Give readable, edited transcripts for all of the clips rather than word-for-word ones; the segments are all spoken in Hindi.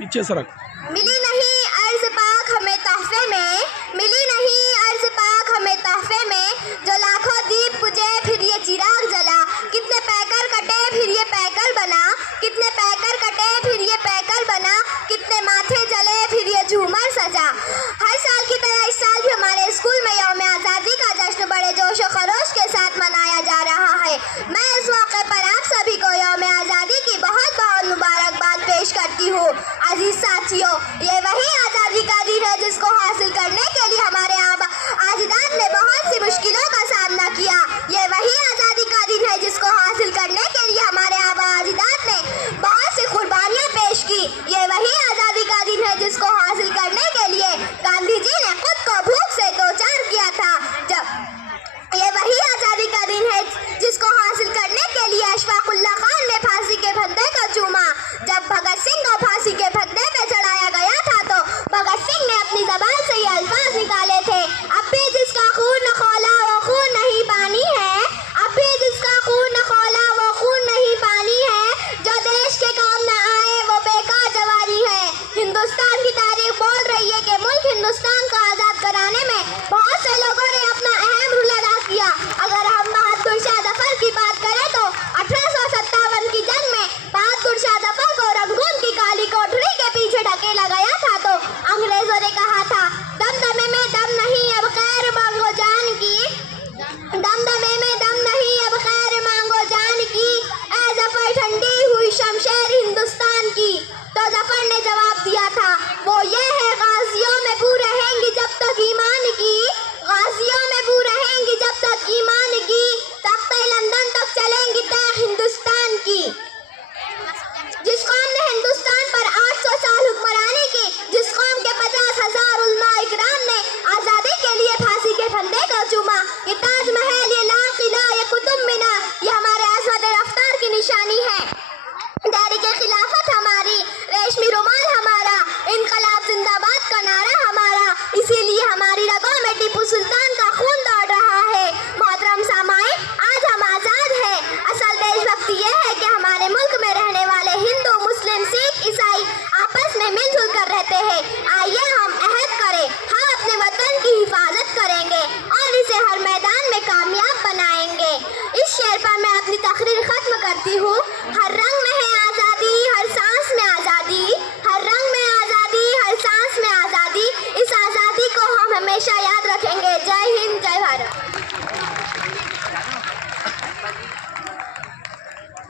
पीछे सरक। मिली नहीं अर्ज़ पाक हमें तोहफे में, मिली नहीं अर्ज़ पाक हमें तोहफे में, जो लाखों दीप बुझे फिर ये चिराग जला। कितने पैकर कटे फिर ये पैकर बना, कितने पैकर कटे फिर ये पैकर बना, कितने माथे जले फिर ये झूमर सजा। हर साल की तरह इस साल भी हमारे स्कूल में यौम आज़ादी का जश्न बड़े जोश और खरोश के साथ मनाया जा रहा है। मैं इस मौके पर आप सभी को यौम आज़ादी की बहुत बहुत मुबारकबाद पेश करती हूँ। अजीज साथियों, ये वही आज़ादी का दिन है जिसको हासिल करने के लिए हमारे अजदाद ने बहुत सी मुश्किलों का सामना किया। ये वही आज़ादी का दिन है जिसको हासिल करने के लिए हमारे अजदाद ने बहुत सी कुर्बानियाँ पेश की। ये वही आज़ादी का दिन है जिसको हासिल करने के लिए गांधी जी ने खुद को भूख से दो चार किया था। ये वही आज़ादी का दिन है जिसको हासिल करने के लिए अशफाकुल्लाह खान ने फांसी के फंदे को चूमा। जब भगत सिंह को फांसी के फंदे पे चढ़ाया गया था तो भगत सिंह ने अपनी ज़बान से ये अल्फाज निकाले थे, अब भी जिसका खून न खौला वो खून नहीं पानी है, अब भी जिसका खून न खौला वो खून नहीं पानी है, जो देश के काम न आए वो बेकार जवानी है। हिंदुस्तान की तारीख बोल रही है कि मुल्क हिंदुस्तान को आज़ाद कराने में बहुत से लोगों ने अपना अहम रोल अदा किया। अगर हम बहादुर शाह जफर की बात करें तो 1857 की जंग में बहादुर शाह जफर को रंगून की काली कोठरी के पीछे ढकेला गया था तो अंग्रेजों ने कहा था, दमदमे में दम नहीं अब खैर मांगो जान की, दमदमे में दम नहीं अब खैर मांगो जान की, ऐ जफर ठंडी हुई शमशेर हिंदुस्तान की। तो जफर ने जवाब दिया था, वो ये है गाजियों में बू रहेंगी जब तक ईमान की, गाजियों में बू रहेंगी जब तक ईमान की, तख्ते लंदन तक चलेंगी तय हिंदुस्तान की। जिस कौम ने हिंदुस्तान पर 800 साल हुक्मरानी की, जिस कौम के 50,000 उलमा इकराम ने आज़ादी के लिए फांसी के फंदे को चूमा, ये ताजमहल, ये लाल किला, ये कुतुब मीनार, ये हमारे अज़मत रफ्तार की निशानी है। तहरीक खिलाफत हमारी, रेशमी रुमाल हमारा, इनकलाब जिंदाबाद का नारा हमारा, इसीलिए हमारी रगों में टीपू सुल्तान का खून दौड़ रहा है। मोहतरम सामाए, आज हम आज़ाद हैं। असल देशभक्ति ये है कि हमारे मुल्क में रहने वाले हिंदू, मुस्लिम, सिख, ईसाई आपस में मिलजुल कर रहते हैं। आइए हम अहद करें, हम अपने वतन की हिफाजत करेंगे और इसे हर मैदान में कामयाब बनाएंगे। इस शेर पर मैं अपनी तकरीर खत्म करती हूँ। हर रंग में है आज़ादी, हर सांस में आज़ादी, हर रंग में आज़ादी, हर सांस में आज़ादी, इस आज़ादी को हम हमेशा याद रखेंगे। जय हिंद, जय भारत।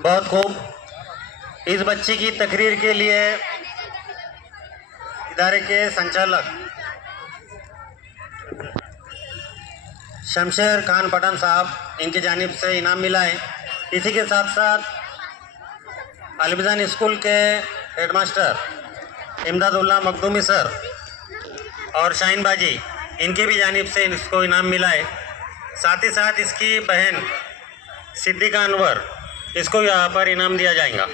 बहुत खूब। इस बच्ची की तकरीर के लिए इदारे के संचालक शमशेर खान पठान साहब, इनकी जानिब से इनाम मिला है। इसी के साथ साथ अलविदान स्कूल के हेडमास्टर इमदादुल्लाह मखदूमी सर और शाहीन बाजी, इनकी भी जानिब से इसको इनाम मिला है। साथ ही साथ इसकी बहन सिद्दीका अनवर, इसको यहाँ पर इनाम दिया जाएगा।